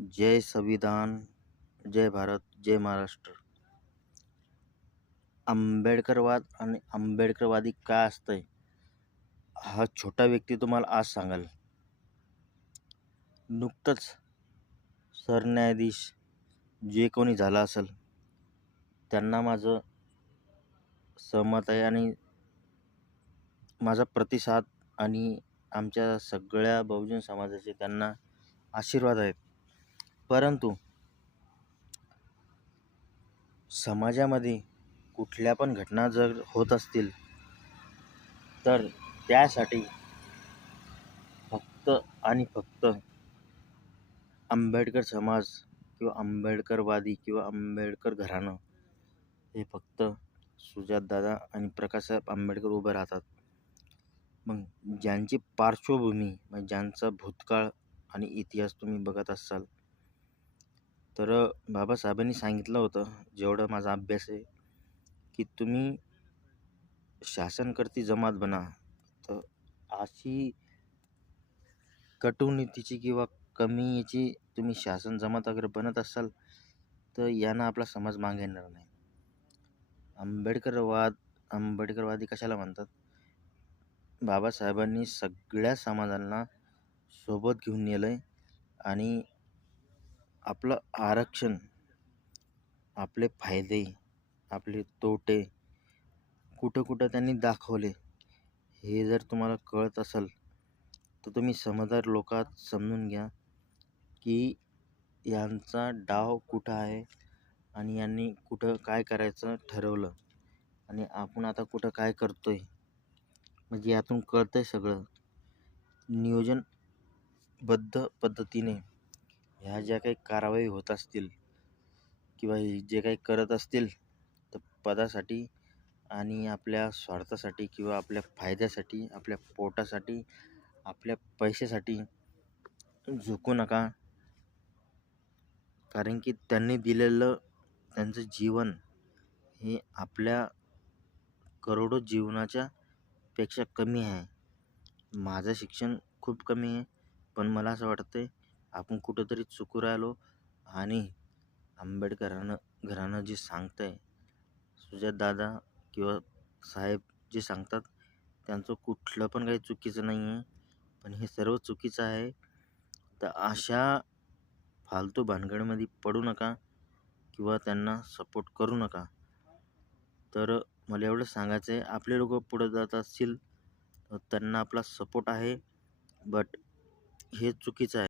जय संविधान, जय भारत, जय महाराष्ट्र. आंबेडकरवाद आणि आंबेडकरवादी काय असतंय हा छोटा व्यक्ती तुम्हाला आज सांगाल. नुकतंच सरन्यायाधीश जे कोणी झाला असेल त्यांना माझं सहमत आहे आणि माझा प्रतिसाद आणि आमच्या सगळ्या बहुजन समाजाचे त्यांना आशीर्वाद आहेत. परंतु समाजामध्ये कुठल्या पण घटना जर होत असतील तर त्यासाठी फक्त आणि फक्त आंबेडकर समाज किंवा आंबेडकरवादी किंवा आंबेडकर घराणं हे फक्त सुजातदादा आणि प्रकाशसाहेब आंबेडकर उभे राहतात. मग ज्यांची पार्श्वभूमी म्हणजे ज्यांचा भूतकाळ आणि इतिहास तुम्ही बघत असाल तर बाबासाहेबांनी सांगितलं होतं, जेवढं माझा अभ्यास आहे, की तुम्ही शासनकर्ती जमात बना. तर अशी कटुनीतीची किंवा कमी याची तुम्ही शासन जमात अगर बनत असाल तर यानं आपला समाज मागे येणार नाही. आंबेडकरवादी कशाला म्हणतात? बाबासाहेबांनी सगळ्या समाजांना सोबत घेऊन नेलंय आणि आपलं आरक्षण, आपले फायदे, आपले तोटे कुठं कुठं त्यांनी दाखवले. हे जर तुम्हाला कळत असेल तर तुम्ही समजदार लोकात समजून घ्या की यांचा डाव कुठं आहे आणि यांनी कुठं काय करायचं ठरवलं आणि आपण आता कुठं काय करतोय. म्हणजे यातून कळतंय सगळं. नियोजनबद्ध पद्धतीने ह्या ज्या काही कारवाई होत असतील किंवा जे काही करत असतील तर पदासाठी आणि आपल्या स्वार्थासाठी किंवा आपल्या फायद्यासाठी, आपल्या पोटासाठी, आपल्या पैशासाठी झुकू नका. कारण की त्यांनी दिलेलं त्यांचं जीवन हे आपल्या करोडो जीवनाच्या पेक्षा कमी आहे. माझं शिक्षण खूप कमी आहे, पण मला असं वाटतंय आपण कुठंतरी चुकू राहिलो आणि आंबेडकर घराणं जे सांगतंय, सुजातदादा किंवा साहेब जे सांगतात त्यांचं कुठलं पण काही चुकीचं नाही आहे, पण हे सर्व चुकीचं आहे. तर अशा फालतू भानगडीमध्ये पडू नका किंवा त्यांना सपोर्ट करू नका. तर मला एवढं सांगायचं आहे, आपले लोक पुढे जात असतील तर त्यांना आपला सपोर्ट आहे, बट हे चुकीचं आहे.